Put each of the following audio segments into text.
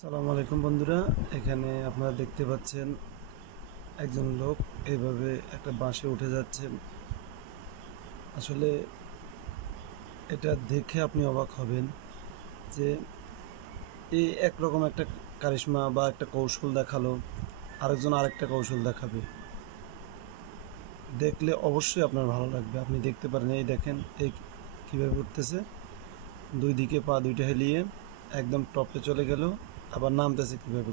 আসসালামু আলাইকুম বন্ধুরা, এখানে আপনারা দেখতে পাচ্ছেন একজন লোক এইভাবে একটা বাঁশে উঠে যাচ্ছে। আসলে এটা দেখে আপনি অবাক হবেন যে এই একরকম একটা কারিশমা বা একটা কৌশল দেখালো, আরেকজন আরেকটা কৌশল দেখাবে। দেখলে অবশ্যই আপনার ভালো লাগবে। আপনি দেখতে পারেন, এই দেখেন এই কীভাবে উঠতেছে, দুই দিকে পা দুইটা হেলিয়ে একদম টপে চলে গেল, আবার নামতেছে কীভাবে,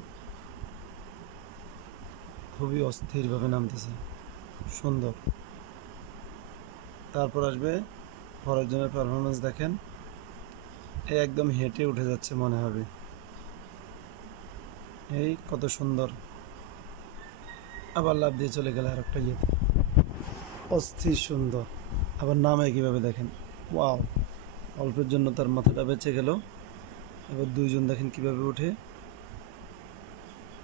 খুবই অস্থিরভাবে নামতেছে, সুন্দর। তারপর আসবে পরের জনের পারফরমেন্স। দেখেন এই একদম হেঁটে উঠে যাচ্ছে মনে হবে, এই কত সুন্দর। আবার লাফ দিয়ে চলে গেল আর একটা ইয়েতে, অস্থির সুন্দর। আবার নামে কীভাবে দেখেন, ওয়াও! অল্পের জন্য তার মাথাটা বেঁচে গেল। এবার দুইজন দেখেন কিভাবে উঠে।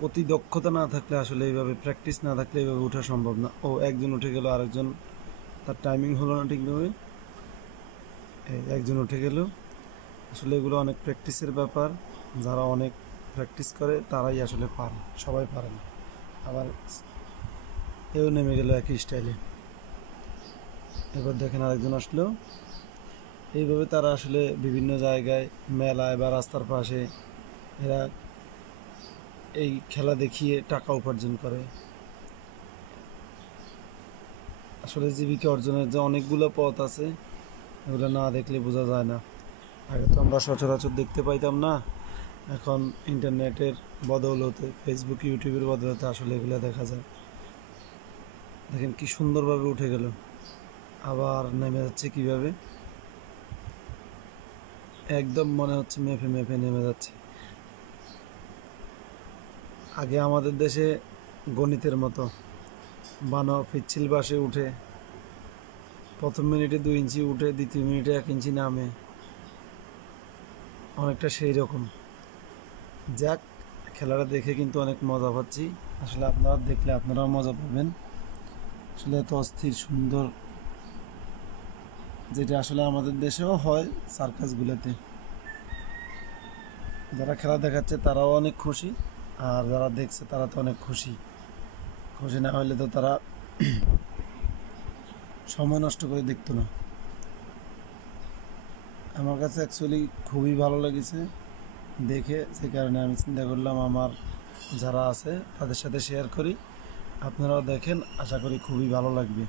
অতি দক্ষতা না থাকলে, আসলে এইভাবে প্র্যাকটিস না থাকলে এইভাবে ওঠা সম্ভব না। ও একজন উঠে গেল, আরেকজন তার টাইমিং হলো না ঠিকভাবে, একজন উঠে গেল। আসলে এগুলো অনেক প্র্যাকটিসের ব্যাপার। যারা অনেক প্র্যাকটিস করে তারাই আসলে পারে, সবাই পারে না। আবার এও নেমে গেল একই স্টাইলে। এবার দেখেন আরেকজন আসলো। এইভাবে তারা আসলে বিভিন্ন জায়গায়, মেলায় বা রাস্তার পাশে, এরা এই খেলা দেখিয়ে টাকা উপার্জন করে। আসলে জীবিকা অর্জনের যে অনেকগুলো পথ আছে, এগুলো না দেখলে বোঝা যায় না। আগে তো আমরা সচরাচর দেখতে পাইতাম না, এখন ইন্টারনেটের বদৌলতে, ফেসবুক ইউটিউবের বদৌলতে আসলে এগুলো দেখা যায়। দেখেন কি সুন্দরভাবে উঠে গেল, আবার নেমে যাচ্ছে কিভাবে, একদম মনে হচ্ছে মেপে মেপে নেমে যাচ্ছে। আগে আমাদের দেশে গণিতের মতো বানো পিচ্ছিল বাসে উঠে প্রথম মিনিটে 2 ইঞ্চি উঠে দ্বিতীয় মিনিটে 1 ইঞ্চি নামে, অনেকটা সেই রকম। যাক, খেলাটা দেখে কিন্তু অনেক মজা পাচ্ছি। আসলে আপনারা দেখলে আপনারাও মজা পাবেন। আসলে এত অস্থির সুন্দর, যেটা আসলে আমাদের দেশেও হয় সার্কাসগুলোতে। যারা খেলা দেখাচ্ছে তারাও অনেক খুশি, আর যারা দেখছে তারা তো অনেক খুশি। খুশি না হলে তো তারা সময় নষ্ট করে দেখতো না। আমার কাছে অ্যাকচুয়ালি খুবই ভালো লেগেছে দেখে, যে কারণে আমি চিন্তা করলাম আমার যারা আছে তাদের সাথে শেয়ার করি। আপনারাও দেখেন, আশা করি খুবই ভালো লাগবে।